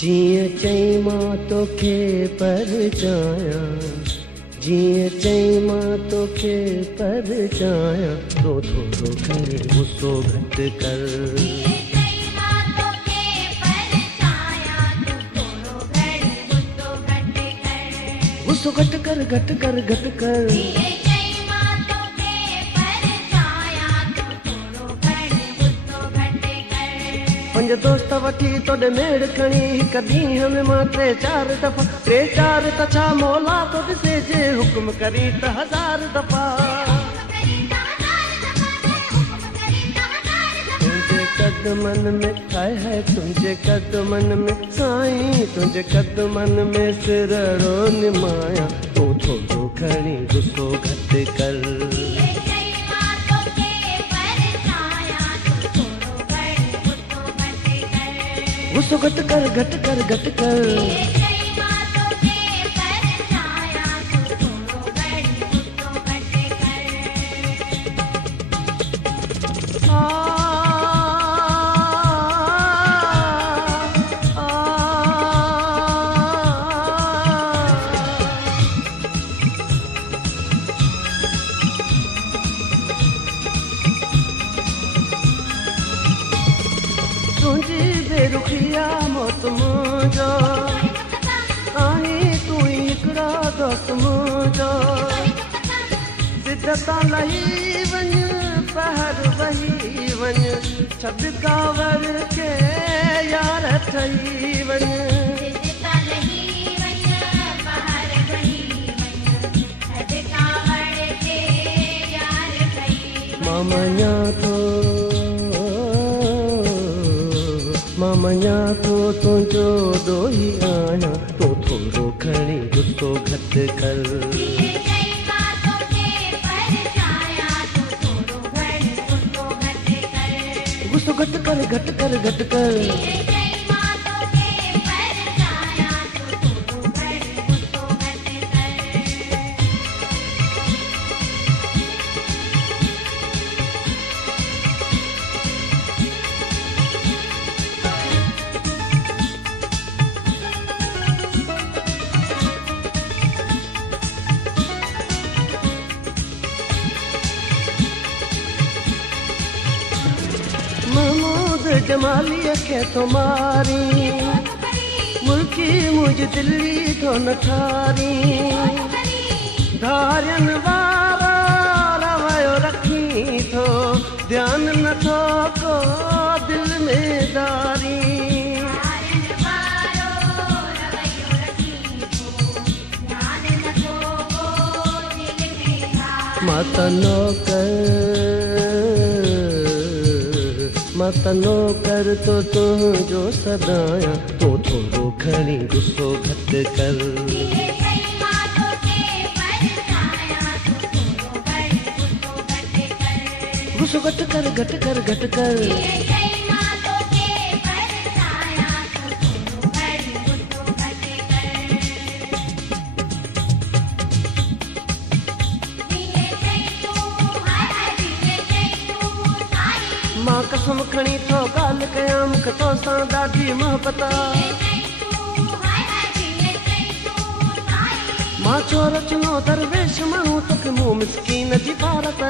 जीअं चई मां तोखे परचायां, जीअं चई मां तोखे परचायां, तो थोरो करे गुस्सो घटि कर। गुस्सो घटि कर, घटि कर, घटि कर। पंज दोस्त वठी तोड़े मेड़ खणी हिक ॾींहं में मां 3-4 दफ़ा 3-4 त छा मौला तो ॾिसे जे हुकुम करी त 1000 दफ़ा। तुंहिंजे कदमनि में हाय हाय, तुंहिंजे कदमनि में साईं, तुंहिंजे कदमनि में सिरड़ो निमाया, तूं थोरो खणी गुस्सो घटि कर। गुस्सो घटि कर, घटि कर, घटि कर। तुझी बेरुखिया मौत मुझो आई, तू हिकड़ा दोस्त मुझो। सिद्धता लही वञ, पहर वही वञ, छॾ कावर के यार ठही वञ। मां मञा थो, मां मञा थो तुंहिंजो ॾोही आहियां, तो थोरो खणी गुस्सो घटि कर। गुस्सो घटि कर, घटि कर, घटि कर। महमूद जमालीअ खे तो मारी, मुल्की मुंहिंजी दिल्ली तो न ठारी। धारियनि वारो रवयो रखी थो, ध्यानु नथो को दिल में दारी। मत नो कर तो तुझो सदाया, तो थोरो खणी गुस्सो घटि कर। गुस्सो घटि कर, घटि कर, घटि कर। मां कसम खणी थो ॻाल्हि कयां, मूंखे तोसां ॾाढी मोहबत। मां छो रचनो दरवेश माण्हू, तोखे मूं मिसकीन जी भारत आ।